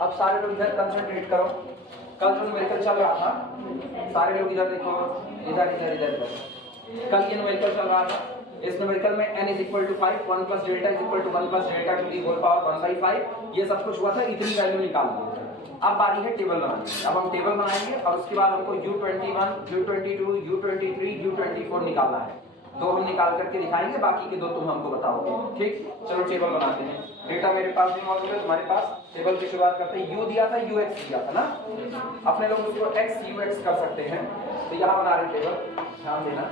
अब सारे लोग इधर कंसंट्रेट करो। कल जो न्यूमेरिकल चल रहा था, सारे लोग इधर देखो, इधर इधर इधर इधर। कल ये न्यूमेरिकल चल रहा था, इस न्यूमेरिकल में n = 5, 1 + delta = 1 + delta to the whole power 1/5, ये सब कुछ हुआ था, इतनी वैल्यू निकालनी है। अब बारी है टेबल बनाने की। अब हम टेबल बनाएंगे और उसके बाद हमको U21, U22, U23, U24 निकालना है। दो हम निकाल करके दिखाएंगे, बाकी के दो तुम हमको बताओगे। ठीक, चलो टेबल बनाते हैं। डेटा मेरे पास भी मौजूद है, तुम्हारे पास। टेबल की शुरुआत करते हैं। U दिया था, UX दिया था ना, अपने लोग उसको X UX कर सकते हैं। तो यहाँ बना रहे टेबल, ध्यान देना।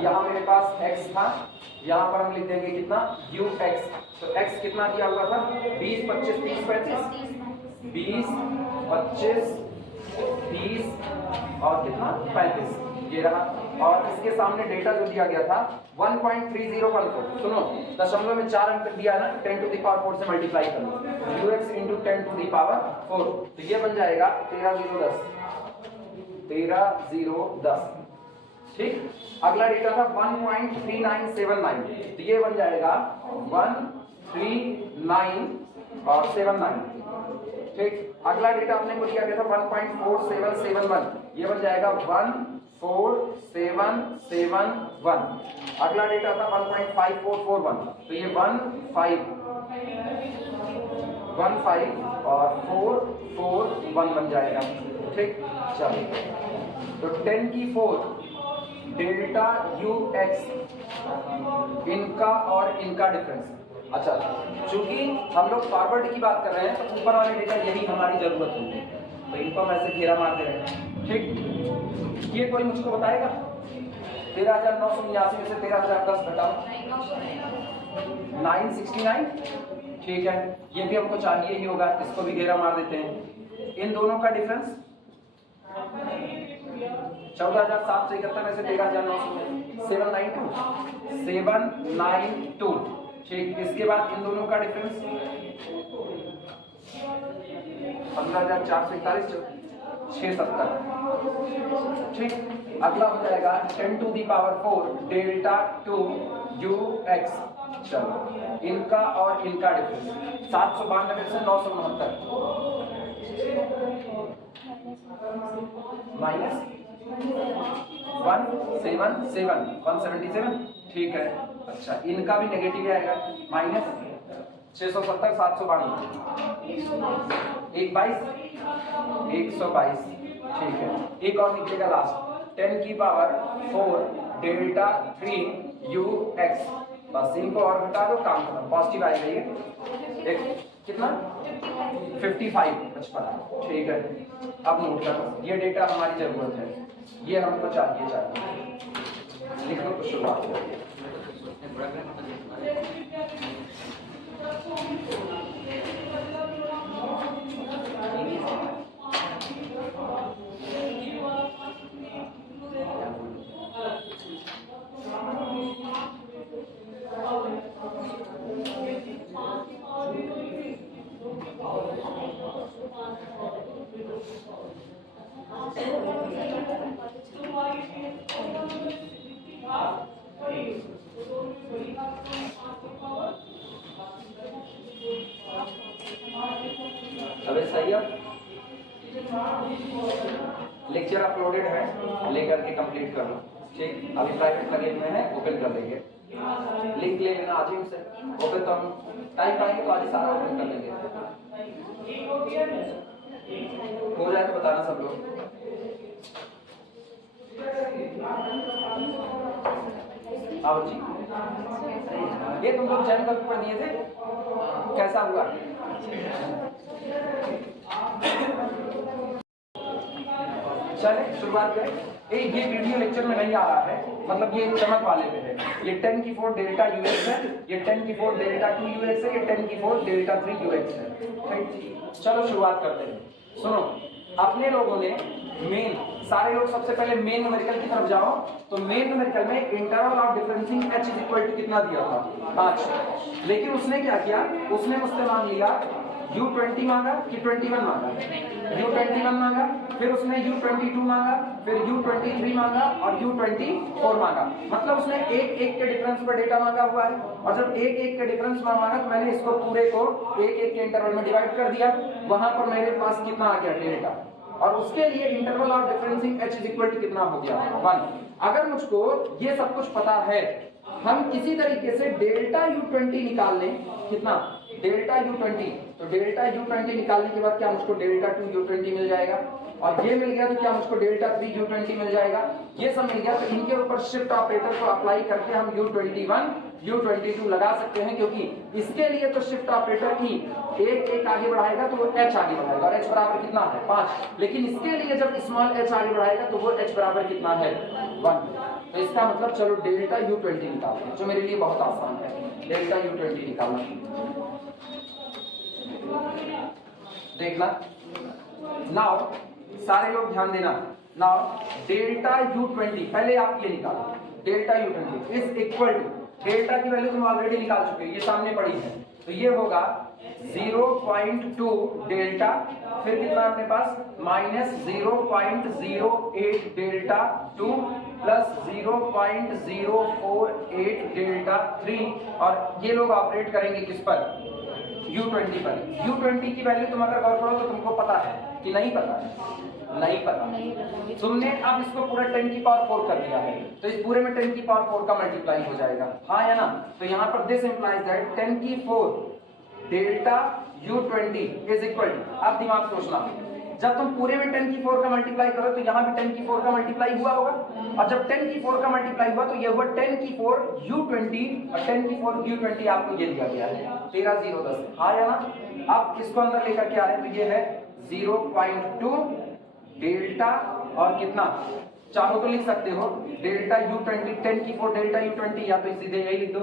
यहाँ मेरे पास x था, यहाँ पर हम लिख देंगे कितना UX। तो x कितना दिया हुआ था, 20, 25, 30, 35, 20, 25, 30 और कितना 35, ये रहा। और इसके सामने डेटा जो दिया गया था 1.3014। सुनो, दशमलव में 4 अंक दिया है ना, 10 to the power 4 से मल्टीप्लाई कर लो, UX × 10 to the power 4। तो ये बन जाएगा 13,010, 13,010। ठीक, अगला डेटा था 1.3979, तो ये बन जाएगा 139 और 79। ठीक, अगला डेटा अपने को दिया गया था 1.4771, ये बन जाएगा 14771। अगला डेटा था 1.5441, तो ये 15 और 441 बन जाएगा। ठीक, चलो, तो 10 की 4 डेल्टा UX, इनका और इनका डिफरेंस। अच्छा, चूंकि हम लोग फॉरवर्ड की बात कर रहे हैं, तो ऊपर वाले डेटा यही हमारी जरूरत होगी, तो इनको मैं ऐसे घेरा मारते रहे। ठीक, ये कोई मुझको बताएगा 13,989 में से 13,010 घटाओ, 969। ठीक है, ये भी हमको चाहिए ही होगा, इसको भी घेरा मार देते हैं। इन दोनों का डिफरेंस 14,771 में से 13,900 792। ठीक, इसके बाद इन दोनों का डिफरेंस 15,441, 670। ठीक, अगला हो जाएगा 10 to the power 4 delta 2 UX। चलो, इनका और इनका डिफरेंस 792 में से 969 माइनस 177। ठीक है, अच्छा, इनका भी नेगेटिव आएगा, माइनस 670, 792, 122। ठीक है, एक और निकलेगा लास्ट 10 की पावर 4 डेल्टा 3 UX। बस इनको और घटा दो, काम खत्म, पॉजिटिव आएगा ये। एक कितना 55, 55। ठीक है, अब नोट करो, ये डेटा हमारी जरूरत है, ये हमको चाहिए। लिख लो तो शुरुआत करिए। अबे सही है, लेक्चर अपलोडेड है, लेकर के कंप्लीट कर लो। ठीक, अभी प्राइवेट लगे हुए हैं, ओपन कर लेंगे, लिंक ले लेना आज ही उनसे। ओपन तो हम टाइम पाएंगे तो आज ही सारा ओपन कर लेंगे। हो जाए तो बताना सब लोग। आओ जी, ये तुम लोग चैन का पेपर दिए थे, कैसा हुआ? चले शुरुआत करें। ये वीडियो लेक्चर में नहीं आ रहा है, मतलब ये चमक वाले पे है। ये 10 की 4 डेल्टा UX है, ये 10 की 4 डेल्टा 2 UX है, ये 10 की 4 डेल्टा 3 UX है। ठीक, चलो शुरुआत करते हैं। सुनो, अपने लोगों ने मेन, सारे लोग सबसे पहले मेन न्यूमेरिकल की तरफ जाओ। तो मेन न्यूमेरिकल में इंटरवल ऑफ डिफरेंसिंग h = कितना दिया था 5। लेकिन उसने क्या किया, उसने मुझसे मान लिया U20 मांगा कि 21 मांगा? U21 मांगा, फिर उसने U22 मांगा, फिर U23 मांगा और U24 मांगा। मतलब उसने एक एक के डिफरेंस पर डेटा मांगा हुआ है, और जब एक एक के डिफरेंस पर मांगा तो मैंने इसको पूरे को एक एक के इंटरवल में डिवाइड कर दिया। वहां पर मेरे पास कितना आ गया? डेल्टा। और उसके लिए interval of differencing h is equal to कितना हो गया? 1। अगर मुझको ये सब कुछ पता है, हम इसी तरीके से डेल्टा U20 निकाल लें। कितना? Delta U20। तो डेल्टा U20 निकालने के बाद क्या मुझको डेल्टा 2 U20 मिल जाएगा, और ये मिल गया तो क्या मुझको डेल्टा 3 U20 मिल जाएगा। ये सब मिल गया तो इनके ऊपर शिफ्ट ऑपरेटर को अप्लाई करके हम U21 U22 लगा सकते हैं, क्योंकि इसके लिए तो शिफ्ट ऑपरेटर की एक एक आगे बढ़ाएगा तो वो h आगे बढ़ाएगा, और h बराबर कितना है? 5। लेकिन इसके लिए जब स्मॉल h आगे बढ़ाएगा तो वो h बराबर कितना है? 1। तो इसका मतलब चलो डेल्टा U20 निकालते हैं, जो मेरे लिए बहुत आसान है। डेल्टा U20 निकालना, देखना। नाउ सारे लोग ध्यान देना। नाउ डेल्टा U20, पहले आप ये निकालो, delta U20 is equal to, delta की वैल्यू तुम ऑलरेडी निकाल चुके हो, ये सामने पड़ी है, तो ये होगा 0.2 डेल्टा, फिर कितना अपने पास? माइनस 0.08 डेल्टा 2 प्लस 0.048 डेल्टा 3, और ये लोग ऑपरेट करेंगे किस पर? U20 पर। U20 की वैल्यू तुम अगर गौर करो तो तुमको पता है कि नहीं पता है? नहीं पता। तुमने अब इसको पूरा 10 की पावर 4 कर दिया है, तो इस पूरे में 10 की पावर 4 का मल्टीप्लाई हो जाएगा, हाँ या ना? तो यहाँ पर दिस इंप्लाइज दैट 10 की 4 delta U20 is equal to, अब दिमाग सोचना, जब तुम पूरे में 10 की 4 का मल्टीप्लाई करो तो यहाँ भी 10 की 4 का मल्टीप्लाई हुआ होगा, और जब 10 की 4 का मल्टीप्लाई हुआ तो ये हुआ 10 की 4 U20, और 10 की 4 U20 आपको ये दिया गया है 13 0 10, हाँ या ना? अब इसको अंदर लेकर के आ रहे हैं, तो ये है 0.2 डेल्टा, और कितना? चाहो तो लिख सकते हो डेल्टा U20, 10 की 4 डेल्टा U20, या तो सीधे यही लिख दो,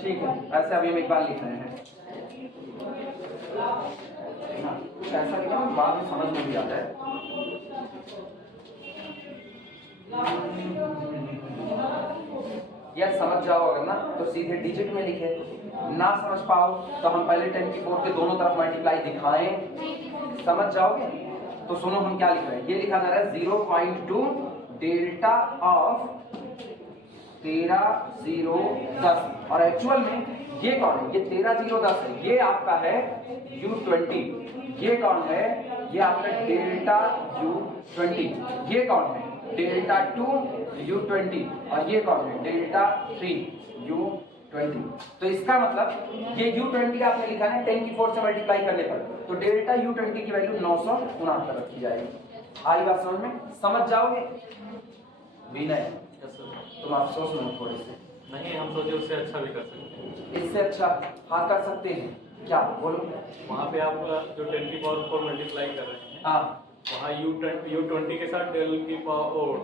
ठीक है। ऐसे अभी हम एक बार लिख रहे हैं, कुछ ऐसा लिखा ना बाद में समझ में भी आता है। यार समझ जाओ अगर ना तो सीधे डिजिट में लिखे, ना समझ पाओ तो हम पहले 10 की 4 के दोनों तरफ मल्टीप्लाई दिखाएं, समझ जाओगे। तो सुनो हम क्या लिख रहे हैं, ये लिखा जा रहा है 0.2 डेल्टा ऑफ 13 0 10, और एक्चुअल में ये कौन है? ये 13 0 10 है, ये आपका है U20, ये कौन है? ये आपका डेल्टा U20, ये कौन है? डेल्टा 2 U20, और ये कौन है? Delta 3 U20। तो इसका मतलब ये U20 आपने लिखा है 10 की 4 से मल्टीप्लाई करने पर, तो डेल्टा U20 की वैल्यू 969 रखी जाएगी। आई बात समझ में? समझ जाओगे? विनय तुम अफसोस में थोड़े से नहीं, हम सोचे उससे अच्छा भी कर सकते हैं। इससे अच्छा हाँ कर सकते हैं, क्या बोलो? वहाँ पे आप जो 10 की पावर 4 मल्टीप्लाई कर रहे हैं, हाँ वहाँ U20 के साथ 10 की पावर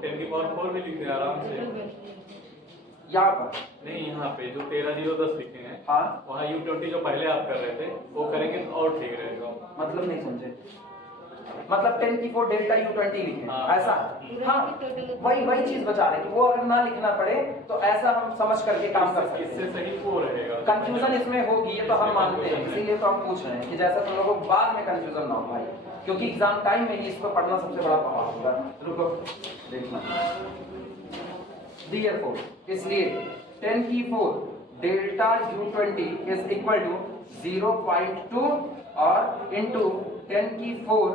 4 भी लिख दें आराम से। यहाँ पर नहीं, यहाँ पे जो 13 0 10 लिखे हैं, हाँ, वहाँ U20 जो पहले आप कर रहे थे वो करेंगे तो और ठीक रहेगा। मतलब नहीं समझे? मतलब 10 की 4 डेल्टा U20 लिखे, ऐसा? हाँ, वही चीज बचा रहे कि वो अगर ना लिखना पड़े तो ऐसा हम समझ करके काम कर सकते हैं। इससे सही वो रहेगा। कंफ्यूजन इसमें होगी ये तो हम मानते हैं, इसीलिए तो हम पूछ रहे हैं कि जैसा तुम लोगों को बाद में कंफ्यूजन ना हो भाई, क्योंकि एग्जाम टाइम में ही इसको पढ़ना सबसे बड़ा पहाड़ होगा। रुको देखना, Therefore, इसलिए 10 की 4 delta U20 is equal to 0.2 और इनटू 10 की 4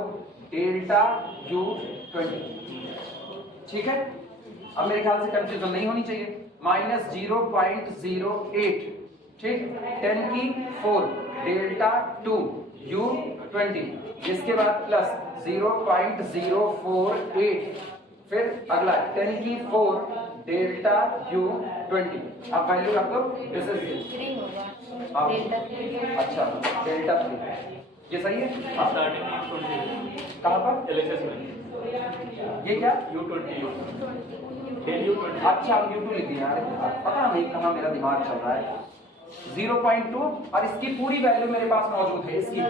डेल्टा U20, ठीक है। अब मेरे ख्याल से कंफ्यूजन नहीं होनी चाहिए। माइनस 0.08, ठीक, 10 की 4 डेल्टा 2 U20, इसके बाद प्लस 0.048, फिर अगला 10 की 4 डेल्टा U20, अब वैल्यू रख दो, दिस इज 3 होगा, डेल्टा 3। अच्छा डेल्टा 3, ये सही है। स्टार्टिंग में U20 कहाँ पर? LHS में ये क्या? U20 अच्छा हम U2 लिख दिया, पता नहीं कहाँ मेरा दिमाग चल रहा है। 0.2 और इसकी पूरी वैल्यू मेरे पास मौजूद है, इसकी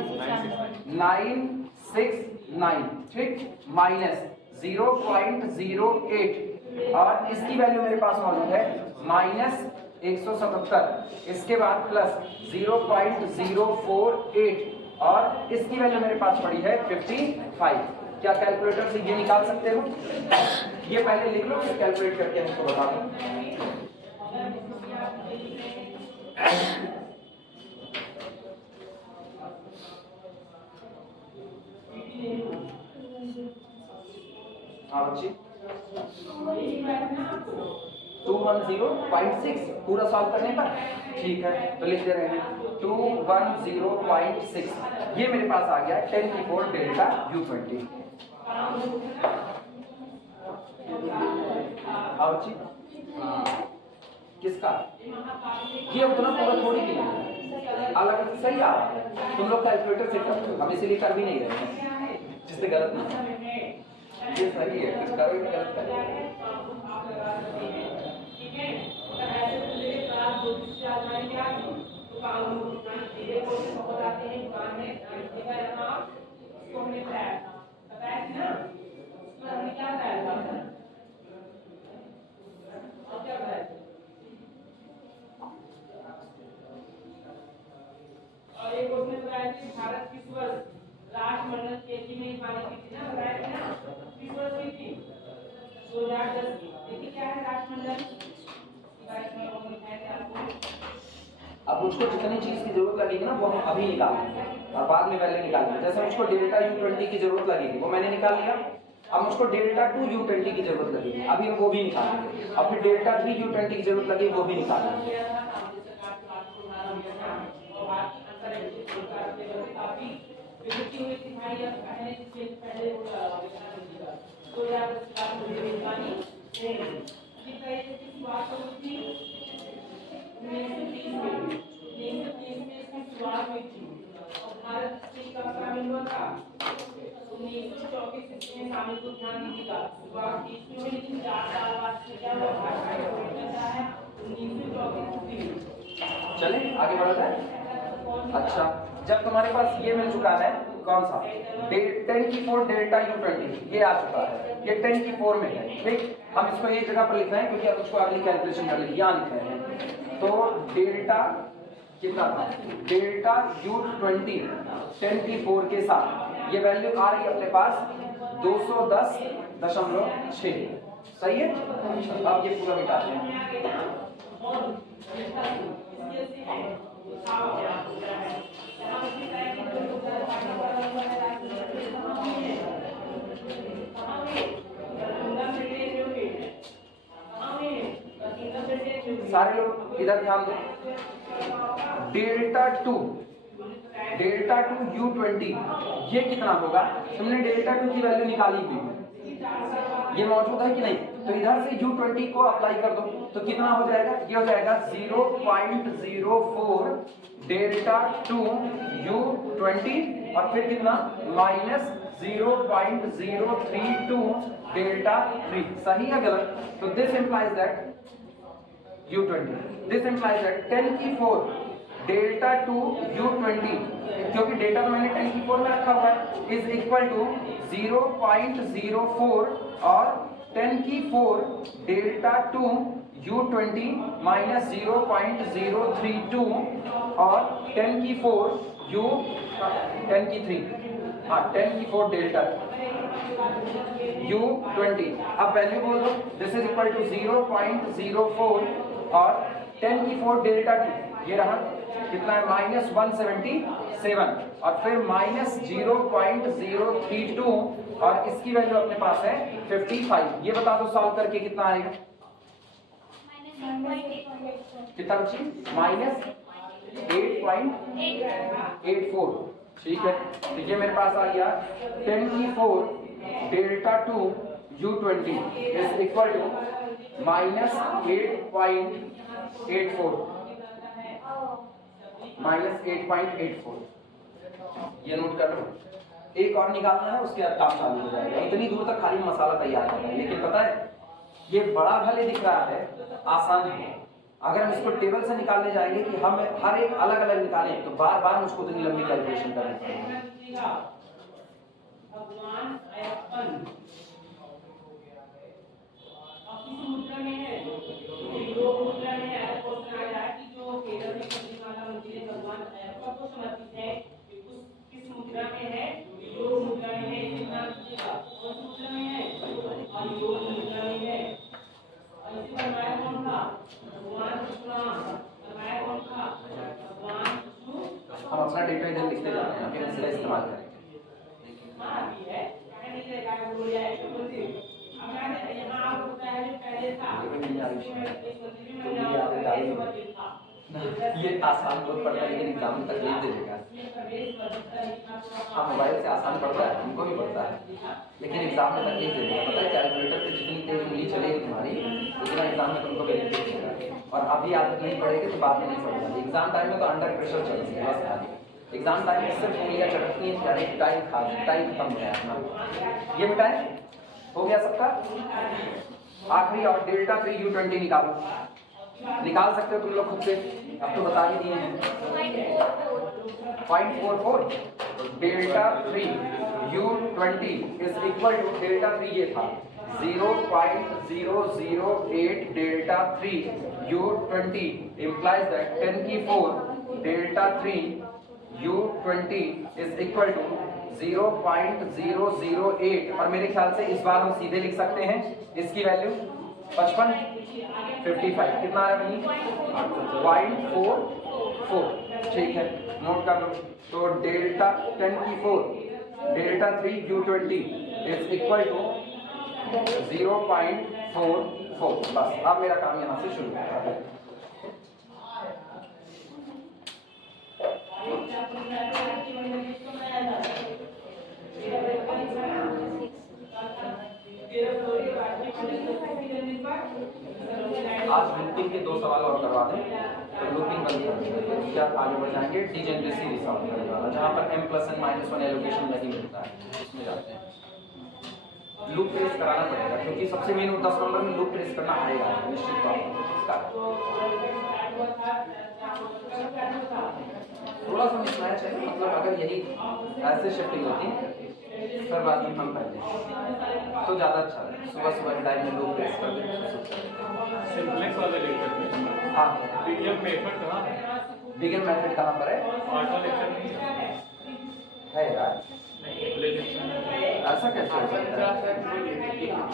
969, ठीक, माइनस 0.08 और इसकी वैल्यू मेरे पास मौजूद है माइनस 177, इसके बाद प्लस 0.048 और इसकी वैल्यू मेरे पास पड़ी है 55। क्या कैलकुलेटर से ये निकाल सकते हो? ये पहले लिख लो, फिर कैलकुलेट करके हम इसको बता दूं। हाँ बच्ची 210.6 पूरा सॉल्व करने पर ठीक है, तो लिख दे रहे हैं 210.6। ये मेरे पास आ गया 10 की 4 डेल्टा U20। और जी किसका ये उतना पूरा थोड़ी किया अलग सही आ रहा है, तुम लोग कैलकुलेटर से करते हो, हम इसीलिए कर भी नहीं रहे हैं, जिससे गलत नहीं। ये सही है, इसका भी गलत है। और एक क्वेश्चन बताया कि भारत किस वर्ष राष्ट्रमंडल खेती में पानी की थी ना, बताया था ना किस वर्ष की थी 2010 की। देखिए क्या है राष्ट्रमंडल अब मुझको जितनी चीज की जरूरत लगेगी ना वो हम अभी निकालेंगे और बाद में वैल्यू निकालेंगे। जैसे मुझको डेल्टा U20 की जरूरत लगेगी वो मैंने निकाल लिया, अब मुझको डेल्टा 2 U20 की जरूरत लगेगी अभी हम वो भी निकालेंगे, और फिर डेल्टा 3 U20 की जरूरत लगेगी वो भी निकालेंगे। चले आगे बढ़ा जाए। अच्छा, जब तुम्हारे पास ये मिल चुका है कौन सा 10 की 4 डेल्टा U20 ये आ चुका है, ये 10 की 4 में है, ठीक। हम इसको एक जगह पर लिख रहे हैं क्योंकि अब उसको अगली कैलकुलेशन कर लेंगे, यहाँ लिख रहे हैं। तो डेल्टा कितना था, डेल्टा U20 10 की 4 के साथ ये वैल्यू आ रही है अपने पास 210.6, सही है। अब ये पूरा मिटाते हैं। सारे लोग इधर ध्यान दो, डेल्टा 2 U20 ये कितना होगा, तुमने डेल्टा 2 की वैल्यू निकाली हुई है, ये मौजूद है कि नहीं, तो इधर से U20 को अप्लाई कर दो तो कितना हो जाएगा, ये हो जाएगा 0.04 डेल्टा 2 U20 और फिर कितना माइनस 0.032 डेल्टा 3, सही है गलत। तो this implies that U20, this implies that 10 की 4 डेल्टा 2 U20, क्योंकि डेटा तो मैंने 10 की 4 में रखा हुआ है, इज इक्वल टू 0.04 और 10 की 4 डेल्टा 2 U20 माइनस 0.032 और 10 की 4 10 की 3, हाँ 10 की 4 डेल्टा U20। अब वैल्यू बोल दो, दिस इज इक्वल टू 0.04 और 10 की 4 डेल्टा 2 ये रहा कितना है माइनस 177 और फिर माइनस 0.032 और इसकी वैल्यू अपने पास है 55। ये बता दो सॉल्व करके कितना आएगा, कितना बच्ची माइनस 8.84, ठीक है। तो ये मेरे पास आ गया 10 की 4 delta 2 U20 is equal to minus 8.84 minus 8.84, ये नोट कर लो। एक और निकालना है उसके बाद काम चालू हो जाएगा, इतनी दूर तक खाली मसाला तैयार होता है। लेकिन पता है ये बड़ा भले दिख रहा है, आसान है। अगर हम इसको टेबल से निकालने जाएंगे कि हम हर एक अलग अलग निकालें तो बार बार मुझको इतनी लंबी कैलकुलेशन करनी पड़ेगी। हम अपना डेटा इधर लिखते जा रहे हैं, फिर इसका इस्तेमाल करेंगे। हाँ अभी है क्या नहीं रहेगा बोल जाए तो बोलते अब यहाँ आप होता है जो पहले था ये आसान बहुत पड़ता है लेकिन एग्जाम में तकलीफ दे देगा। हाँ मोबाइल से आसान पड़ता है, हमको भी पड़ता है, लेकिन एग्जाम में तकलीफ दे देगा। पता है कैलकुलेटर पे जितनी तेज उंगली चलेगी तुम्हारी उतना एग्जाम में तुमको बेनिफिट देगा। और अभी आदत नहीं पड़ेगी तो बाद में नहीं पड़ेगा। एग्जाम टाइम में तो अंडर प्रेशर चलती है बस खाली। एग्जाम टाइम में सिर्फ उंगलियां चटकती हैं, अरे टाइम खत्म हो गया अपना। ये मिटाएं, हो गया सबका। आखिरी और डेल्टा 3 U20 निकालो। निकाल सकते हो तुम लोग खुद से, अब तो बता ही दिए हैं। 0.44 delta 3 U20 is equal to delta 3 ये था 0.008 डेल्टा 3 U20 implies that 10 की 4 delta 3 U20 is equal to 0.008। और मेरे ख्याल से इस बार हम सीधे लिख सकते हैं इसकी वैल्यू 55 कितना आ रहा है? 0.44। ठीक है, नोट कर लो। तो डेल्टा 10 की 4 delta 3 U20 is equal to 0.44। बस अब मेरा काम यहाँ से शुरू होता है। आज लूपिंग के 2 सवाल और करवा दें तो लूपिंग बंद कर देंगे। क्या आगे बढ़ जाएंगे डिजेनरेसी रिजॉल्व करने वाला, जहाँ पर m+n-1 एलोकेशन नहीं मिलता है उसमें जाते हैं। लूप ट्रेस कराना पड़ेगा क्योंकि सबसे मेन 10 नंबर में लूप ट्रेस करना आएगा निश्चित तौर पर। थोड़ा सा मिसमैच है, मतलब अगर यही ऐसे शिफ्टिंग होती फिर बाद में हम पहले तो ज़्यादा अच्छा है। सुबह सुबह के टाइम में लूप ट्रेस कर देते हैं। सिंपलेक्स वाले लेक्चर में हाँ बिगिनर मेथड कहाँ है? बिगिन मेथड कहाँ पर है? आठवां लेक्चर नहीं है यार, अगले लेक्चर में ऐसा कैसे हो सकता है?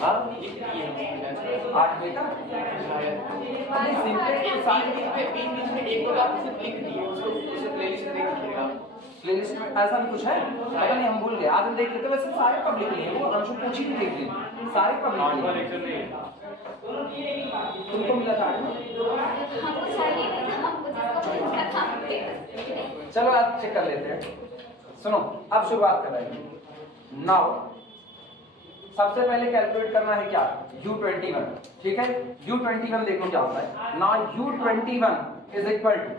हाँ 8वें का नहीं सिंपल प्लेलिस्ट में ऐसा भी कुछ है, पता नहीं हम भूल गए। आज हम देख लेते, वैसे सारे पब्लिक नहीं है, वो अंशु पूछी भी देख लें, सारे पब्लिक आठवां लेक्चर नहीं है। तुमको मिला था हमको चाहिए नहीं था, हमको जिसको मिला था। चलो आज चेक कर लेते हैं। सुनो अब शुरुआत कर रहे हैं। नाउ सबसे पहले कैलकुलेट करना है क्या? U21। ठीक है, U21 देखो क्या होता है। Now U21 is equal to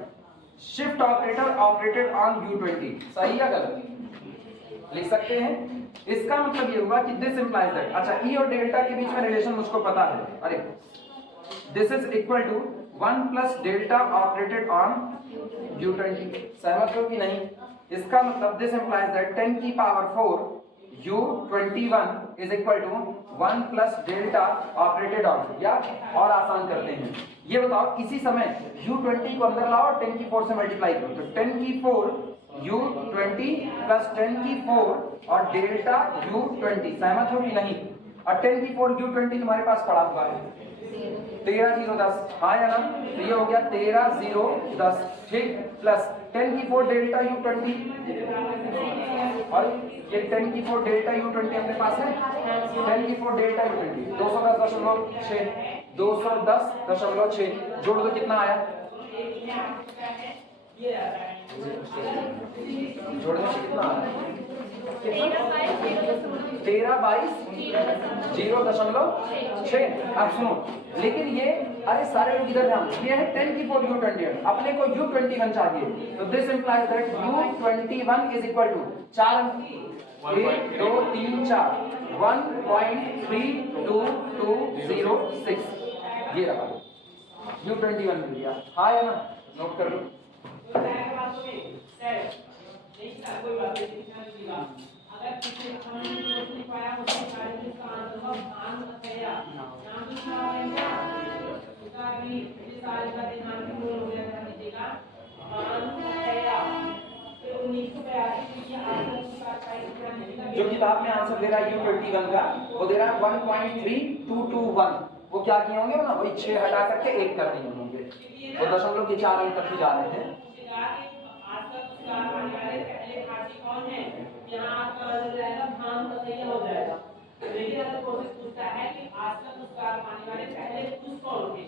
shift operator operated on U20। सही या गलत? लिख सकते हैं। इसका मतलब ये हुआ कि दिस इंप्लाइज दैट, अच्छा E और डेल्टा के बीच में रिलेशन मुझको पता है। अरे this is equal to 1 plus delta operated on U20। सहमत हो कि नहीं? इसका मतलब दिस इंप्लाइज दैट 10 की power 4 U21 is equal to 1 plus delta operated on. या और आसान करते हैं, ये बताओ इसी समय U20 को अंदर लाओ और 10 की 4 से मल्टीप्लाई करो, तो 10 की 4 U20 प्लस 10 की 4 और डेल्टा U20। सहमत हो कि नहीं? और 10 की 4 U20 तुम्हारे पास पड़ा हुआ है 13 0 10। हाँ या ना? तो ये हो गया 13 0 10। ठीक, प्लस 10 की 4 डेल्टा U20 और ये 10 की 4 डेल्टा U20 अपने पास है। 10 की 4 डेल्टा U20 210.6 210.6 जोड़ दो, कितना आया? जोड़ने से कितना आया? 13/0.6। अब सुनो, लेकिन ये अरे सारे लोग इधर ध्यान, ये है 10 की 4 U21, अपने को U21 चाहिए, तो this implies that U21 is equal to 4 1 2 3 4 1.3226 ये रहा U21 मिल गया। हाँ या ना? नोट कर लो। अगर किसी नहीं पाया उसके कारण इसका आंसर होगा भान अथया। नाम तो क्या होगा? उसका भी इस साल का ध्यान की बोल हो गया था नीचेगा भान अथया। तो 1982 की आंसर का टाइप क्या निकला? जो किताब में आंसर दे रहा है U21 का, वो दे रहा है 1.3221। वो क्या किए होंगे ना, वही 6 हटा करके 1 कर दिए होंगे, तो दशमलव के 4 अंक तक ही जा रहे हैं। तक उसका आने वाले पहले घाटी कौन है? यहाँ आपका बदल जाएगा भान तथैया हो जाएगा। लेकिन अगर कोशिश पूछता है कि आज तक उसका आने वाले पहले कुछ कौन थे?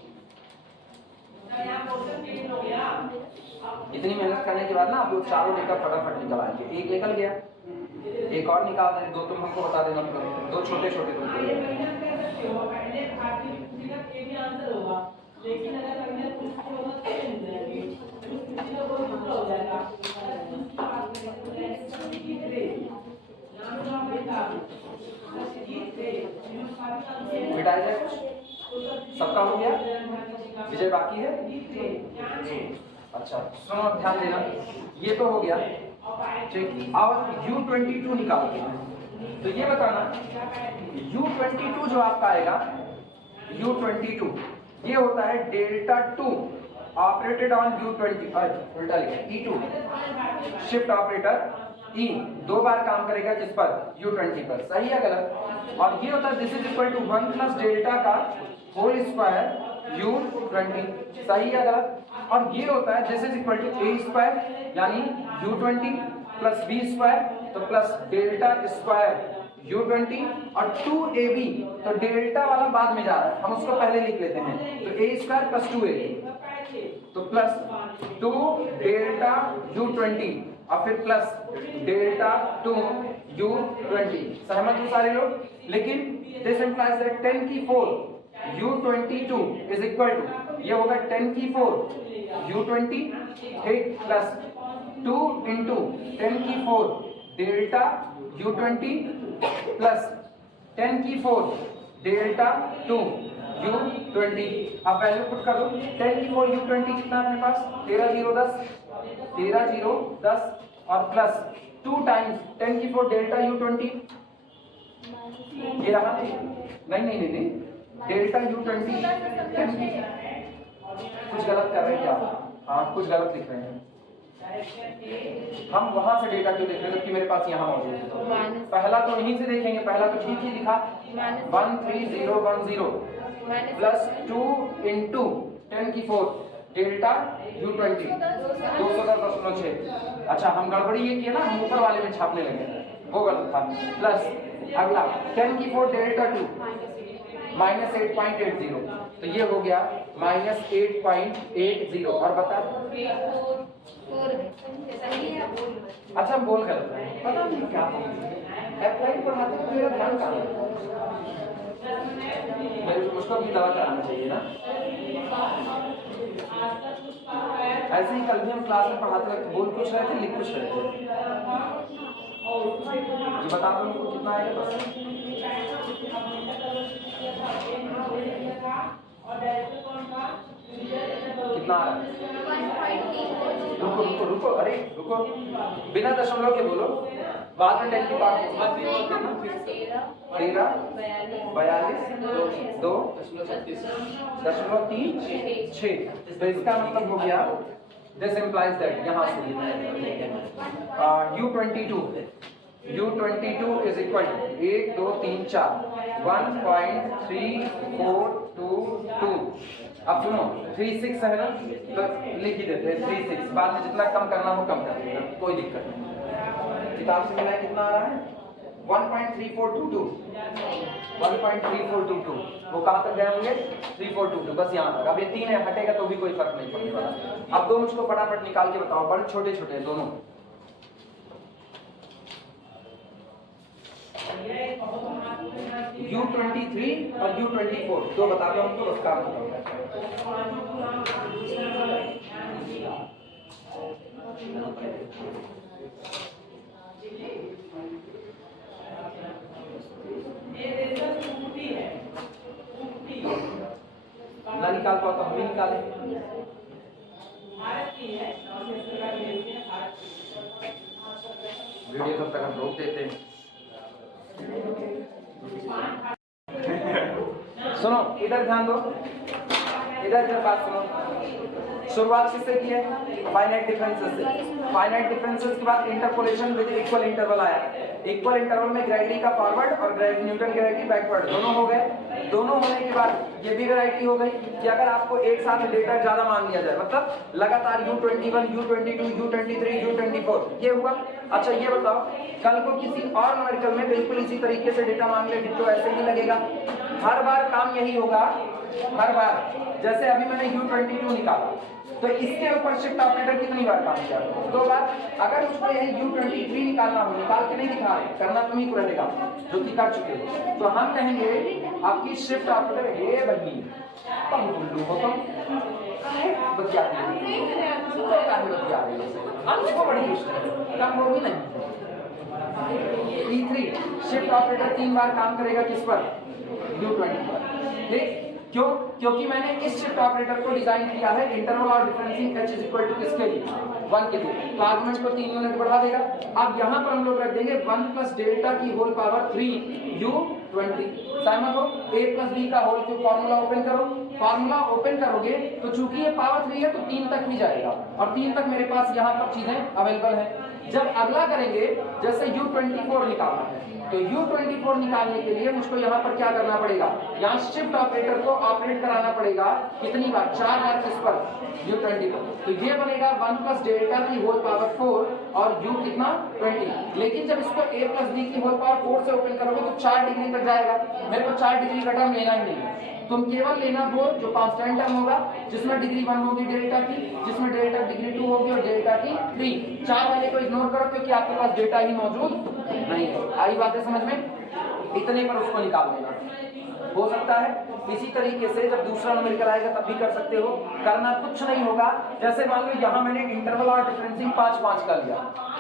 तो यहाँ क्वेश्चन चेंज हो गया। इतनी मेहनत करने के बाद ना आप लोग चारों लेकर फटाफट निकल आएंगे। एक निकल गया, एक और निकाल रहे, दो तुम हमको बता देना, दो छोटे छोटे तुमको। ये मेहनत कर सकते हो, पहले घाटी पूछेगा ए भी आंसर होगा, लेकिन अगर मेहनत पूछते होगा तो नहीं जाएगी, किसी का कोई दूसरा हो जाएगा। अगर कुछ बात करें तो ऐसे की रे नाम का बेटा सचित रे मिटाई जाए कुछ, सबका हो गया, विजय बाकी है। अच्छा सुनो ध्यान देना, ये तो हो गया ठीक। और U22 निकालते हैं, तो ये बताना U22 जो आपका आएगा, U22 ये होता है डेल्टा 2 ऑपरेटेड ऑन U20, उल्टा लिखा E2 शिफ्ट ऑपरेटर E दो बार काम करेगा जिस पर U20 पर, सही है गलत? और ये होता है this is equal to 1 plus delta का होल स्क्वायर U20, सही है गलत? और ये होता है this is equal to A square यानी U20 प्लस B स्क्वायर तो प्लस डेल्टा स्क्वायर U20 और 2AB, तो डेल्टा वाला बाद में जा रहा है, हम उसको पहले लिख लेते हैं, तो A स्क्वायर प्लस 2AB तो प्लस 2 डेल्टा U20 और फिर प्लस डेल्टा 2 U20। सहमत हो सारे लोग? लेकिन दिस इंप्लाइज दैट 10 की 4 U22 इज इक्वल टू, ये होगा 10 की 4 U20 ठीक प्लस 2 इंटू 10 की 4 डेल्टा U20 प्लस 10 की 4 डेल्टा 2 U20। अब वैल्यू पुट कर दो, 10 की 4 U20 कितना है अपने पास? 13 0 10, 13 0 10 और प्लस 2 टाइम्स 10 की 4 डेल्टा U20, ये रहा नहीं डेल्टा U20 10 की, कुछ गलत कर रहे हैं क्या? हाँ कुछ गलत लिख रहे हैं, हम वहां से डेटा क्यों देख रहे हैं जबकि मेरे पास यहाँ मौजूद है? तो पहला तो यहीं से देखेंगे, पहला तो ठीक ही लिखा 13010 प्लस 2 इंटू 10 की 4 डेल्टा U20 210.6। अच्छा हम गड़बड़ी ये किया ना, हम ऊपर वाले में छापने लगे, वो गलत था। प्लस अगला 10 की 4 डेल्टा 2 माइनस 8.80, तो ये हो गया माइनस 8.80। और बता अच्छा हम बोल गलत है, पता नहीं क्या एप्लाइड पढ़ाते तो मेरा ध्यान कहाँ है, मेरे उसको भी दवा कराना चाहिए ना। ऐसे ही कल भी हम क्लास में पढ़ाते वक्त बोल कुछ रहे थे लिख कुछ रहे थे। ये बता दो उनको कितना आएगा बस। कितना आ रहा है? रुको रुको रुको, अरे रुको, बिना दशमलव के बोलो, बाद में 10 की पावर 13 42 2.36 तो इसका मतलब हो गया दिस इंप्लाइज दैट यहाँ से U22 इज इक्वल टू 1 2 3 4 1.3422। अब सुनो 36 है ना, तो लिख ही देते हैं 36, बाद में जितना कम करना हो कम कर देना, कोई दिक्कत नहीं। किताब से मिला है कितना आ रहा है? 1.3422 1.3422। वो कहाँ तक गए होंगे? 3422, बस यहाँ तक। अब ये 3 है, हटेगा तो भी कोई फर्क नहीं पड़ने वाला। अब दो मुझको फटाफट निकाल के बताओ, बड़े छोटे छोटे दोनों। U23 और U24 तो बता दो हमको, बस काम बताओ। ना निकाल पाओ तो हम ही निकालें। वीडियो कब तक हम रोक देते हैं। सुनो इधर ध्यान दो, इधर बात सुनो। शुरुआत किससे की है? फाइनाइट डिफरेंसेस से। फाइनाइट डिफरेंसेस के बाद इंटरपोलेशन विद इक्वल इंटरवल आया। इक्वल इंटरवल में ग्रेविटी का फॉरवर्ड और न्यूटन ग्रेविटी बैकवर्ड दोनों हो गए। दोनों होने के बाद ये भी वैरायटी हो गई कि अगर आपको एक साथ डेटा ज्यादा मान लिया जाए, मतलब लगातार U21, U22, U23, U24 ये हुआ। अच्छा ये बताओ, कल को किसी और न्यूमेरिकल में बिल्कुल इसी तरीके से डेटा मांग ले तो ऐसे ही लगेगा। हर बार काम यही होगा, हर बार। जैसे अभी मैंने U22 निकाला तो इसके ऊपर शिफ्ट ऑपरेटर कितनी बार काम किया? 2 बार। अगर उसको यही U23 निकालना हो, निकाल के नहीं दिखा रहे, करना तुम्ही को रहेगा जो कि कर चुके हो, तो हम कहेंगे आपकी शिफ्ट ऑपरेटर हे बनी तुम गुल्लू हो, तुम बतिया रही हो, बड़ी मुश्किल कम वो भी नहीं। E3 शिफ्ट ऑपरेटर 3 बार काम करेगा किस पर? U20 पर। ठीक, क्यों? क्योंकि मैंने इस शिफ्ट ऑपरेटर को डिजाइन किया है इंटरवल और डिफरेंसिंग h इज इक्वल टू किसके लिए? 1 के लिए। तो आर्गुमेंट को 3 यूनिट बढ़ा देगा। अब यहाँ पर हम लोग रख देंगे 1 प्लस डेल्टा की होल पावर 3 U20। सहमत हो? a प्लस b का होल क्यूब फॉर्मूला ओपन करो। फॉर्मूला ओपन करोगे तो चूंकि ये पावर 3 है तो 3 तक ही जाएगा, और 3 तक मेरे पास यहाँ पर चीजें अवेलेबल है। जब अगला करेंगे, जैसे U24 निकालना है, तो U24 निकालने के लिए मुझको यहाँ पर क्या करना पड़ेगा? यहाँ शिफ्ट ऑपरेटर को ऑपरेट कराना पड़ेगा कितनी बार? 4 बार किस पर? U24। तो ये बनेगा 1 प्लस डेल्टा की होल पावर 4 और U कितना? 20। लेकिन जब इसको a प्लस b की होल पावर 4 से ओपन करोगे तो 4 डिग्री तक जाएगा। मेरे को 4 डिग्री का टर्म लेना ही नहीं है, तुम केवल लेना वो जो कांस्टेंट टर्म होगा, जिसमें डिग्री 1 होगी डेल्टा की, जिसमें डेल्टा डिग्री 2 होगी और डेल्टा की 3। 4 वाले को इग्नोर करो क्योंकि आपके पास डेटा ही मौजूद नहीं है। आई बात है समझ में? इतने पर उसको निकाल देना। हो सकता है इसी तरीके से जब दूसरा न्यूमेरिकल आएगा तब भी कर सकते हो। करना कुछ नहीं होगा। जैसे मान लो यहाँ मैंने इंटरवल और डिफरेंसिंग 5-5 कर लिया।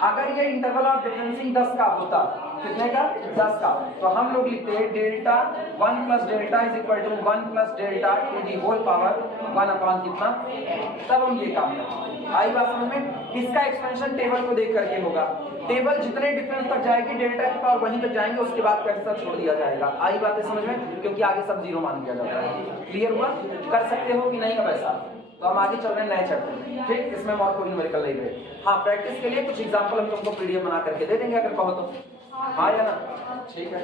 अगर ये इंटरवल और डिफरेंसिंग 10 का होता, कितने का? 10 का, तो हम लोग लिखते हैं delta 1 plus delta is equal to 1 plus delta to the whole power 1 upon कितना, तब हम ये काम करते हैं। आई बात समझ में? इसका एक्सपेंशन टेबल को देख करके होगा। टेबल जितने डिफरेंस तक जाएगी डेल्टा की पावर वहीं तक जाएंगे, उसके बाद कैसे छोड़ दिया जाएगा। आई बात है समझ में? क्योंकि आगे सब जीरो मान लिया जाता है। क्लियर हुआ? कर सकते हो कि नहीं अब ऐसा? तो हम आगे चल रहे हैं नए चैप्टर में। ठीक, इसमें और कोई न्यूमेरिकल नहीं रहे। हाँ, प्रैक्टिस के लिए कुछ एग्जांपल हम तुमको पीडीएफ बना करके दे देंगे अगर कहो तो। हाँ या ना? ठीक है।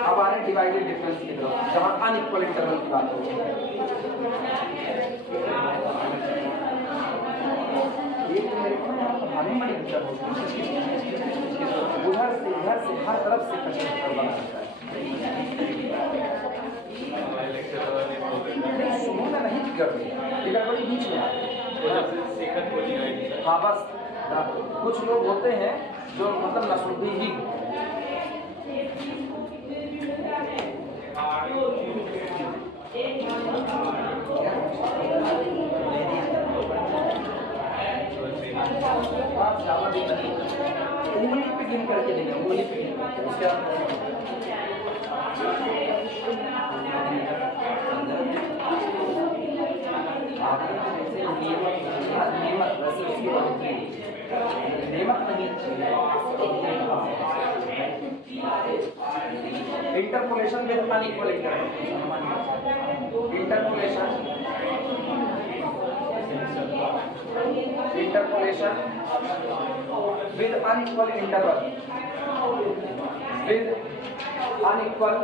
अब आ रहे डिवाइडेड डिफरेंस की तरफ, जहाँ अनइक्वल इंटरवल की बात होगी। एक मेरे को ना पढ़ाने में दिक्कत होती है, उधर से हर तरफ से क्वेश्चन बना है। नहीं सुनो ना, नहीं गड़बड़ी, ये गड़बड़ी बीच में आती है। हाँ बस, कुछ लोग होते हैं जो मतलब नसुद्दी ही उंगली पे गिन करके देंगे, उंगली पे गिन करके उसके नियमत वैसे उसकी नियमत नहीं। Interpolation with unequal interpolation with unequal interval, with unequal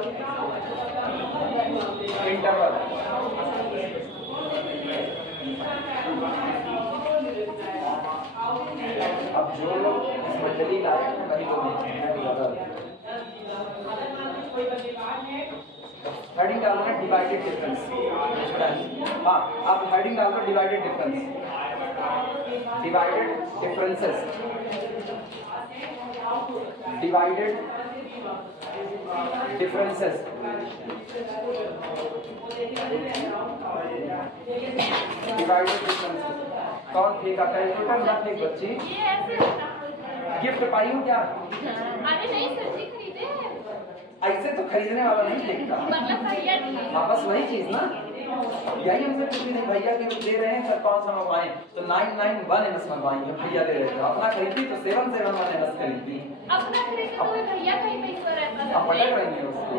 interval, अब जो लोग इसमें दलील आए हैं वही लोग हेडिंग डालना है डिवाइडेड डिफरेंस। हाँ, आप हेडिंग डालना divided difference, divided differences, divided differences, divided differences. कौन फेंका? कैलकुलेटर ना फेंक बच्ची। गिफ्ट पाई हूँ क्या? अरे नहीं सर जी, खरीदे हैं। ऐसे तो खरीदने वाला नहीं देखता। मतलब भैया दिए। हाँ बस वही चीज ना, यही हमसे पूछी थी भैया के दे रहे हैं सर कौन सा मंगवाएं, तो 991 एनएस मंगवाएंगे। भैया दे रहे थे, अपना खरीदी तो 771 एनएस खरीदी। अपना खरीदे तो भैया का ही पैसा रहता है। अब पटक रहेंगे उसको,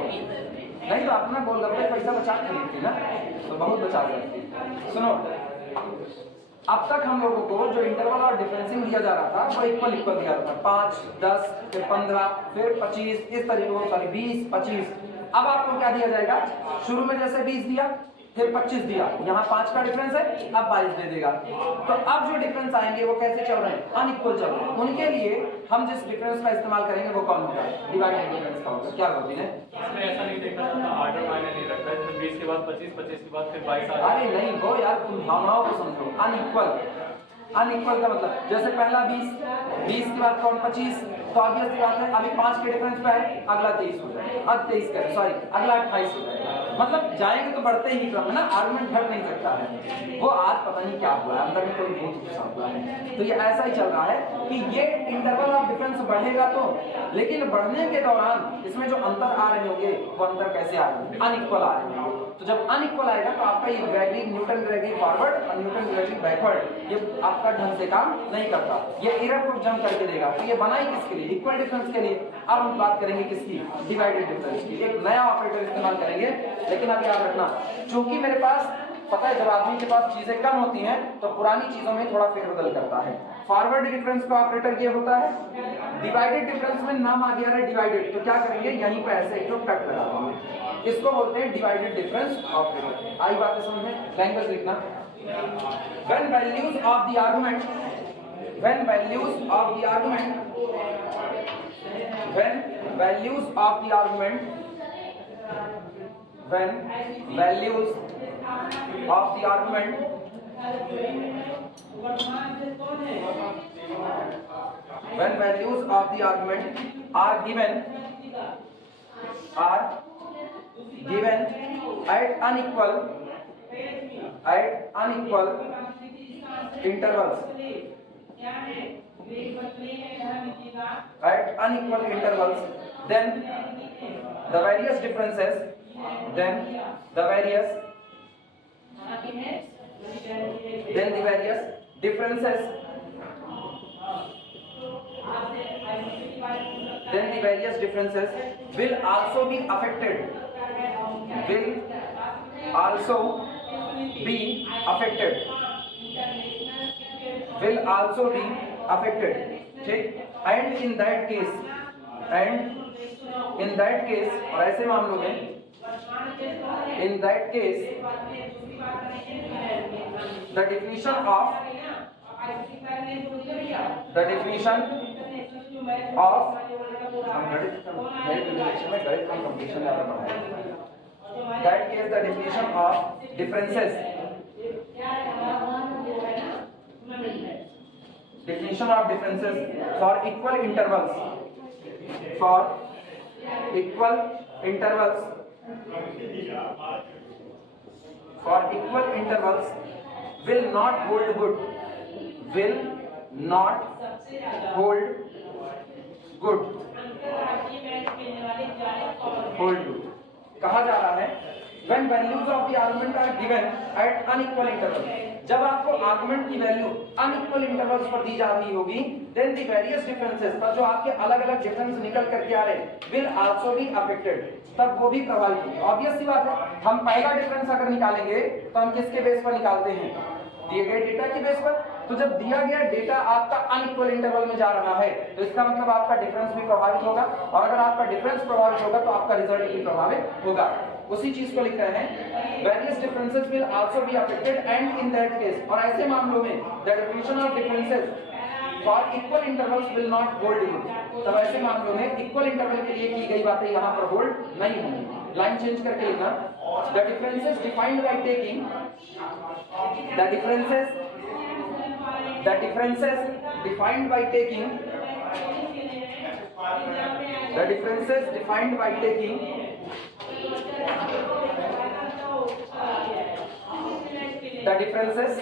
नहीं तो अपना गोलगप्पे पैसा बचा खरीदती ना, तो बहुत बचा सकती। सुनो, अब तक हम लोगों को जो इंटरवल और डिफरेंसिंग दिया जा रहा था वो इक्वल इक्वल दिया रहा था, 5, 10, फिर 15, फिर 25, इस तरीके से, सॉरी 20, 25। अब आपको क्या दिया जाएगा, शुरू में जैसे 20 दिया, फिर 25 दिया, यहाँ 5 का डिफरेंस है, अब 22 दे देगा। तो अब जो डिफरेंस आएंगे वो कैसे चल रहे हैं, अनइक्वल चल रहे हैं। उनके लिए हम जिस डिफरेंस का इस्तेमाल करेंगे वो कौन होगा, डिवाइडेड डिफरेंस का होगा। क्या होती है, इसमें ऐसा नहीं देखा जाता, ऑर्डर मायने नहीं रखता है, 20 के बाद 25, 25 के बाद फिर 22 आ अरे नहीं वो यार, तुम भावनाओं को समझो। अनइक्वल, अनइक्वल का मतलब जैसे पहला 20, 20 के बाद कौन 25, तो ऑब्वियस बात है अभी 5 के डिफरेंस पे है, अगला 23 हो जाए, अब 23 का सॉरी अगला 28 हो जाए। मतलब जाएंगे तो बढ़ते ही क्रम है ना, आर्गुमेंट घट नहीं सकता है। वो आज पता नहीं क्या हुआ है, अंदर में कोई भूत घुसा हुआ है। तो ये ऐसा ही चल रहा है कि ये इंटरवल ऑफ डिफरेंस बढ़ेगा तो, लेकिन बढ़ने के दौरान इसमें जो अंतर आ रहे होंगे वो अंतर कैसे आ रहे हैं, अनइक्वल आ रहे होंगे। तो जब अनइक्वल आएगा तो आपका ये ग्रेविटी, न्यूटन ग्रेविटी फॉरवर्ड और न्यूटन ग्रेविटी बैकवर्ड, ये आपका ढंग से काम नहीं करता, ये एरर को जम करके देगा। तो ये बना ही किसके लिए, इक्वल डिफरेंस के लिए। अब हम बात करेंगे किसकी, डिवाइडेड डिफरेंस की। एक नया ऑपरेटर इस्तेमाल करेंगे, लेकिन अब याद रखना, चूंकि मेरे पास पता है जब आदमी के पास चीजें कम होती हैं तो पुरानी चीजों में थोड़ा फेरबदल करता है। फॉरवर्ड डिफरेंस का ऑपरेटर ये होता है, डिवाइडेड डिफरेंस में नाम आ गया है डिवाइडेड, तो क्या करेंगे, यहीं पर ऐसे एक कट लगा देंगे, इसको बोलते हैं डिवाइडेड डिफरेंस ऑपरेटर। आई बातें समझ में, लैंग्वेज लिखना। When values of the argument, when values of the argument, when values of the argument, when values of the argument, when values of the argument are given at unequal intervals, at unequal intervals, then the various differences, then the various differences will also be affected, ठीक। and in that case और ऐसे मामलों में, in that case the definition of differences for equal intervals, will not hold good, कहा जा रहा है when values of the argument are given at unequal intervals, जब आपको आर्गुमेंट की वैल्यू अनइक्वल इंटरवल्स पर दी जा रही होगी, then the various differences, पर जो आपके अलग अलग डिफरेंस निकल करके आ रहे will also be affected, तब वो भी प्रभावित होंगे। ऑब्वियस सी बात है, हम पहला डिफरेंस अगर निकालेंगे तो हम किसके बेस पर निकालते हैं, दिए गए डेटा के बेस पर। तो जब दिया गया डेटा आपका अनइक्वल इंटरवल में जा रहा है तो इसका मतलब आपका डिफरेंस भी प्रभावित होगा, और अगर आपका डिफरेंस प्रभावित होगा तो आपका रिजल्ट भी प्रभावित होगा। उसी चीज को लिख रहे हैं, various differences will also be affected and in that case, और ऐसे मामलों में the definition of differences for equal intervals will not hold good, तब ऐसे मामलों में इक्वल इंटरवल के लिए की गई बातें यहाँ पर होल्ड नहीं होंगी। लाइन चेंज करके लिखना, the differences defined by taking, the differences defined by taking, the differences defined by taking the differences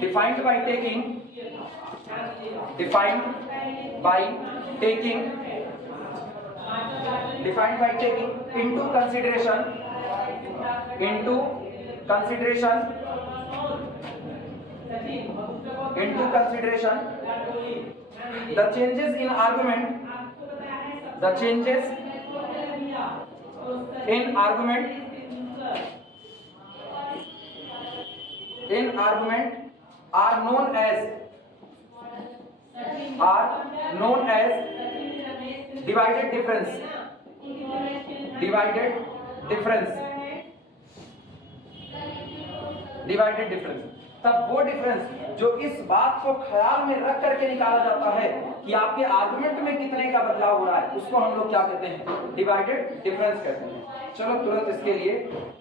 defined by taking into consideration the changes in argument, in argument are known as divided difference, divided difference. तब वो difference जो इस बात को ख्याल में रख करके निकाला जाता है कि आपके आर्गुमेंट में कितने का बदलाव हो रहा है, उसको हम लोग क्या कहते हैं, डिवाइडेड डिफरेंस कहते हैं। चलो तुरंत इसके लिए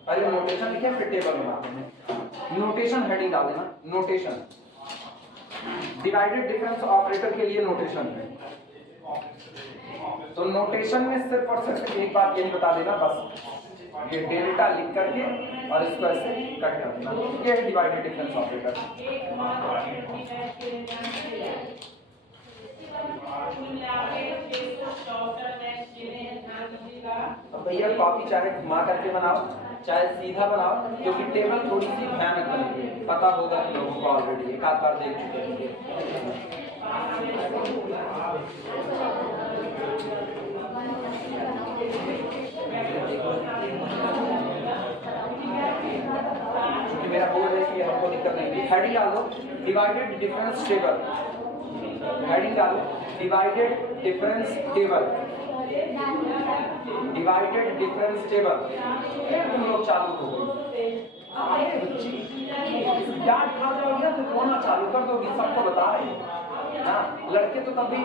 पहले नोटेशन लिखे, फिर टेबल बनाते हैं। नोटेशन हेडिंग डाल देना, नोटेशन डिवाइडेड डिफरेंस ऑपरेटर के लिए नोटेशन है। तो नोटेशन में सिर्फ और सिर्फ एक बात यही बता देना बस, ये डेल्टा लिख करके और इसको ऐसे कट कर देना, ये है डिवाइडेड डिफरेंस ऑपरेटर। तो भैया कॉपी चाहे घुमा करके बनाओ चाहे सीधा बनाओ, क्योंकि टेबल थोड़ी सी भयानक बनेगी, पता होगा कि लोगों को ऑलरेडी एक आध बार देख चुके हैं। मेरा बोर्ड है इसलिए हमको दिक्कत नहीं है। हेडिंग डाल दो डिवाइडेड डिफरेंस टेबल, हेडिंग डालो divided difference table, divided difference table. फिर तुम लोग चालू करो, डांट खा जाओगे तो रोना चालू कर दोगी, सबको बता रहे हैं। हाँ, लड़के तो तभी,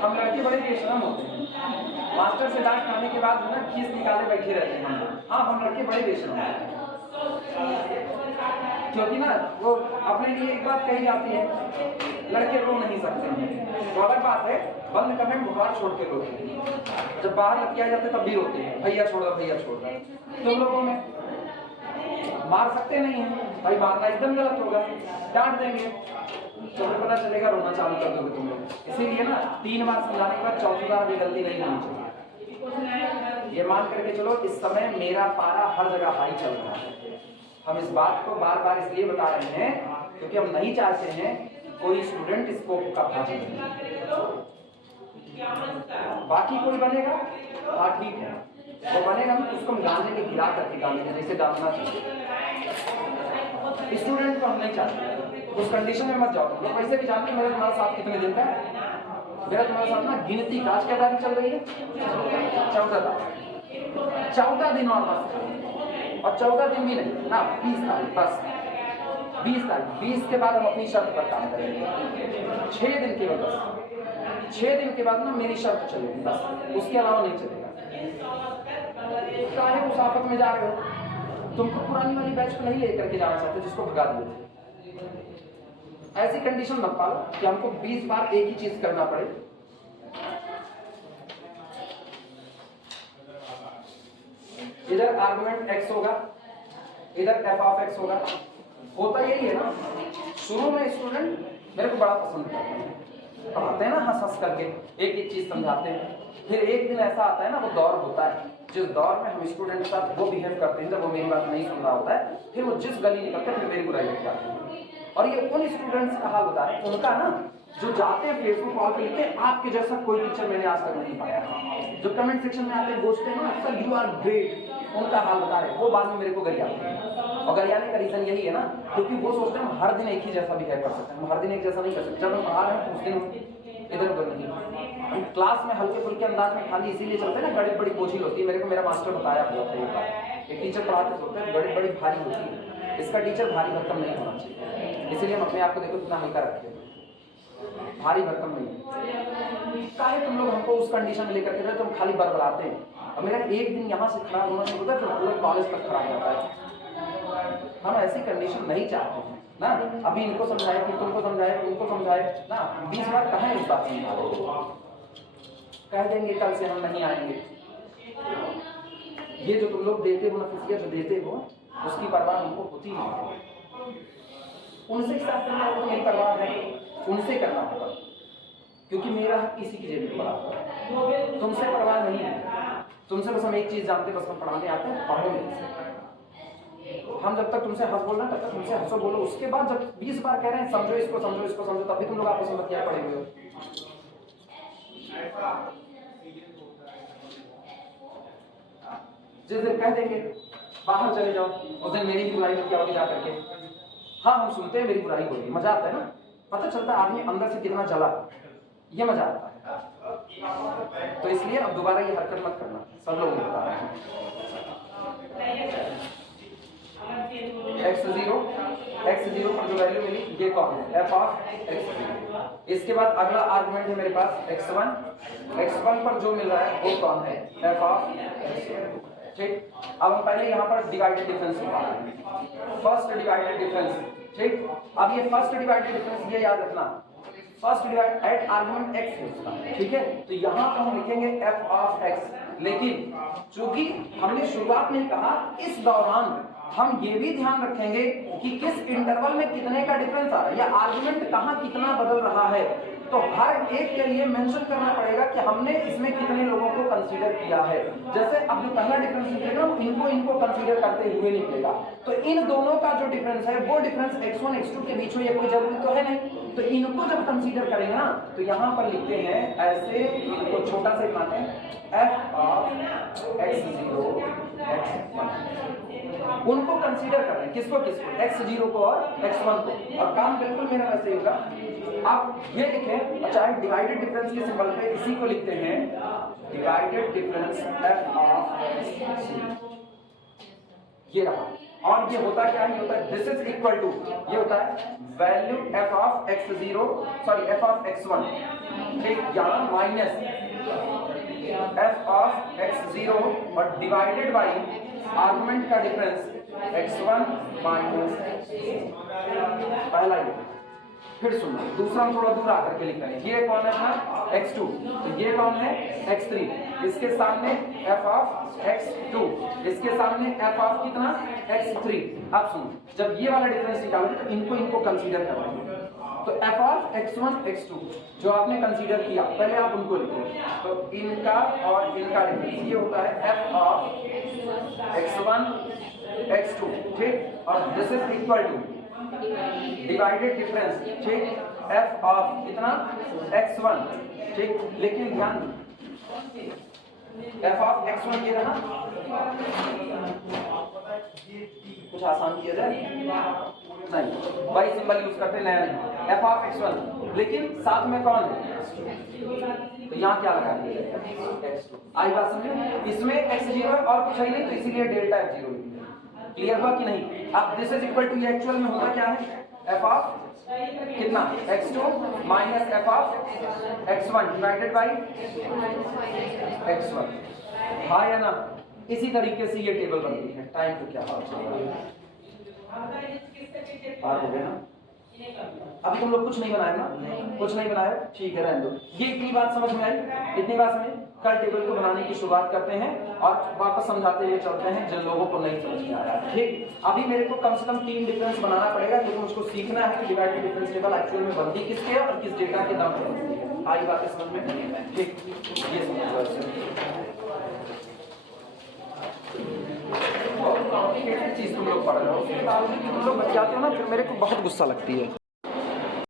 हम लड़के बड़े बेशरम होते हैं, मास्टर से डांट खाने के बाद ना खीस निकाले बैठे रहते हैं। हाँ, हम लड़के बड़े बेशरम हैं, क्योंकि ना वो अपने लिए एक बात कही जाती है, लड़के रो नहीं सकते हैं। तो अलग बात है, बंद कमेंट बुखार छोड़ के रोते हैं, जब बाहर लटकिया जाते तब भी रोते हैं, भैया छोड़ दो भैया छोड़ दो। तुम लोगों में मार सकते नहीं है भाई, मारना एकदम गलत होगा, डांट देंगे तो फिर पता चलेगा, रोना चालू कर दोगे तुम लोग। इसीलिए ना 3 बार समझाने के बाद 4थी बार भी गलती नहीं होनी चाहिए। ये मान करके चलो, इस समय मेरा पारा हर जगह हाई चल रहा है। हम इस बात को बार बार इसलिए बता रहे हैं क्योंकि हम नहीं चाहते हैं कोई स्टूडेंट इसको का भाजी बने। बाकी कोई बनेगा हाँ ठीक है, वो बनेगा ना, उसको हम डालने के गिरा करके डालेंगे जैसे डालना चाहिए। स्टूडेंट को हम नहीं चाहते, उस कंडीशन में मत जाओ तुम लोग। वैसे भी जानते हैं मेरे तुम्हारे साथ कितने दिन का, मेरा तुम्हारे साथ ना गिनती आज क्या तारीख चल रही है, 14 दिन और बस, और 14 दिन भी नहीं ना, 20 तारीख बस, 20 तारीख, 20 के बाद हम अपनी शर्त पर काम करेंगे। 6 दिन केवल बस, 6 दिन के बाद ना मेरी शर्त चलेगी बस, उसके अलावा नहीं चलेगा। काहे उस आफत में जा रहे हो, तुमको पुरानी वाली बैच को नहीं लेकर के जाना चाहते जिसको भगा दिए थे। ऐसी कंडीशन मत पालो कि हमको 20 बार एक ही चीज करना पड़े। इधर आर्गुमेंट x होगा, इधर f ऑफ x होगा। होता यही है ना, शुरू में स्टूडेंट मेरे को बड़ा पसंद करते हैं, पढ़ाते हैं ना हंस हंस करके, एक एक चीज समझाते हैं। फिर एक दिन ऐसा आता है ना, वो दौर होता है जिस दौर में हम स्टूडेंट के साथ वो बिहेव करते हैं जब वो मेरी बात नहीं सुन रहा होता है, फिर वो जिस गली निकलते हैं फिर मेरी बुराई लग जाती है। और ये उन स्टूडेंट्स का हाल बता रहे हैं, उनका ना जो जाते हैं फेसबुक कॉल पे लिखते हैं आपके जैसा कोई टीचर मैंने आज तक नहीं पाया, जो कमेंट सेक्शन में आते हैं बोलते हैं ना सर यू आर ग्रेट, उनका हाल बता रहे हैं। वो बाद में मेरे को गरियाते हैं, और गरियाने का रीजन यही है ना, क्योंकि वो सोचते हैं हम हर दिन एक ही जैसा बिहेव कर सकते हैं। हम हर दिन एक जैसा नहीं कर सकते, जब हम पढ़ा रहे हैं उस दिन इधर उधर नहीं। हम क्लास में हल्के फुल्के अंदाज में खाली इसीलिए चलते हैं ना, गणित बड़ी बोझिल होती है। मेरे को मेरा मास्टर बताया हुआ था एक बार, एक टीचर पढ़ाते होते हैं गणित बड़ी भारी होती है, इसका टीचर भारी भरकम नहीं होना चाहिए। इसीलिए हम अपने आप को देखो कितना हल्का रखते हैं, भारी भरकम नहीं। काहे तुम लोग हमको उस कंडीशन में लेकर के तुम खाली बरबराते हैं, और मेरा एक दिन यहाँ से खराब होना नहीं होता फिर पूरे कॉलेज तक खराब जाता है। हम ऐसी कंडीशन नहीं चाहते हैं ना। अभी इनको समझाए, फिर तुमको समझाए, उनको समझाए ना, 20 बार कहाँ इस बात समझा, कह देंगे कल से हम नहीं आएंगे। ये जो तुम लोग देते हो नफसियत जो देते हो उसकी परवाह हमको होती नहीं। उनसे साथ करना हो तो मेरी परवाह है, उनसे करना होगा, क्योंकि मेरा हक किसी की जेब में पड़ा हुआ है। तुमसे परवाह नहीं है, तुमसे बस हम एक चीज जानते हैं, बस हम पढ़ाने आते हैं, पढ़ो नहीं। हम जब तक तुमसे हंस बोलना तब तक तुमसे हंसो बोलो, उसके बाद जब 20 बार कह रहे हैं समझो इसको समझो इसको समझो, तभी तुम लोग आपस में बतिया पड़े हुए हो। जिस दिन कह देंगे बाहर चले जाओ, उस दिन मेरी भी बुराई क्या होगी जा करके, हाँ हम सुनते हैं मेरी बुराई हो रही है, मजा आता है ना, पता चलता है आदमी अंदर से कितना जला, ये मजा आता है। तो इसलिए अब दोबारा ये हरकत मत करना, सब लोग बता रहे हैं। x0 पर जो वैल्यू मिली ये कौन है, f ऑफ x0। इसके बाद अगला आर्गुमेंट है मेरे पास x1 पर जो मिल रहा है वो कौन है, f ऑफ x0। ठीक, अब हम पहले यहाँ पर डिवाइडेड डिफरेंस निकालेंगे, फर्स्ट डिवाइडेड डिफरेंस। ठीक, अब ये फर्स्ट डिवाइडेड डिफरेंस ये याद रखना, first divide at argument x है उसका, ठीक है। तो यहाँ पर हम लिखेंगे f ऑफ x, लेकिन चूंकि हमने शुरुआत में कहा इस दौरान हम ये भी ध्यान रखेंगे कि किस इंटरवल में कितने का डिफरेंस आ रहा है या आर्गुमेंट कहाँ कितना बदल रहा है। तो हर एक के लिए मेंशन करना पड़ेगा कि हमने इसमें कितने लोगों को कंसीडर किया है। जैसे अब जो पहला डिफरेंस निकलेगा इनको कंसीडर करते हुए निकलेगा, तो इन दोनों का जो डिफरेंस है वो डिफरेंस x1 x2 के बीच में ये कोई जरूरी तो है नहीं, तो इनको जब कंसीडर करेंगे ना तो यहाँ पर लिखते हैं ऐसे, इनको छोटा सा बनाते हैं f ऑफ x0 x1, उनको कंसीडर कर रहे हैं, किसको x0 को और x1 को, और काम बिल्कुल मेरा वैसे ही होगा। आप ये लिखें, अच्छा डिवाइडेड डिफरेंस के सिंबल पे इसी को लिखते हैं divided difference f of x0, ये रहा। और ये होता क्या है, होता है दिस इज इक्वल टू, ये होता है value f of x0 sorry f of x1, ठीक, यहाँ माइनस f ऑफ x0 और डिवाइडेड बाई आर्गुमेंट का डिफरेंस x1 माइनस पहला ये। फिर सुनो दूसरा हम थोड़ा दूर आकर के लिख रहे हैं, ये कौन है अपना x2, तो ये कौन है x3, इसके सामने f ऑफ x2, इसके सामने f ऑफ कितना x3। अब सुनो जब ये वाला डिफरेंस निकालोगे तो इनको कंसीडर कर रहे हैं, तो f ऑफ x1 x2 जो आपने कंसीडर किया पहले आप उनको लिखो, तो इनका और इनका डिफरेंस ये होता है f ऑफ x1 x2, ठीक, और this is equal two divided difference, ठीक, f ऑफ कितना x1, ठीक, लेकिन ध्यान f ऑफ x1 ये रहा, कुछ आसान किया जाए नहीं, बाई सिंबल यूज करते नया नहीं, f ऑफ x1, लेकिन साथ में कौन है, तो यहाँ क्या लगा दिया x2, आई बात समझे, इसमें x0 है और कुछ है नहीं, तो इसीलिए डेल्टा f0 लिख दिया। क्लियर हुआ कि नहीं। अब दिस इज इक्वल टू, ये एक्चुअल में होता क्या है, f ऑफ कितना x2 minus f of x1 divided by x1, हाँ या ना। इसी तरीके से ये टेबल बनती है। टाइम को क्या बात हो गया ना, अभी तुम लोग कुछ नहीं बनाए ना, कुछ नहीं बनाए, ठीक है रहने दो। ये इतनी बात समझ में आई, इतनी बात समझ, कल टेबल को बनाने की शुरुआत करते हैं और वापस समझाते हुए चलते हैं जिन लोगों को नहीं समझ में आया। ठीक, अभी मेरे को कम से कम 3 डिफरेंस बनाना पड़ेगा क्योंकि मुझको सीखना है कि डिवाइडेड डिफरेंस टेबल एक्चुअल में बनती किसके है और किस डेटा के दम पर बनती है। आई बातें समझ में, ठीक, ये चीज तुम लोग पढ़ रहे हो, तुम लोग बतियाते हो ना, फिर मेरे को बहुत गुस्सा लगती है।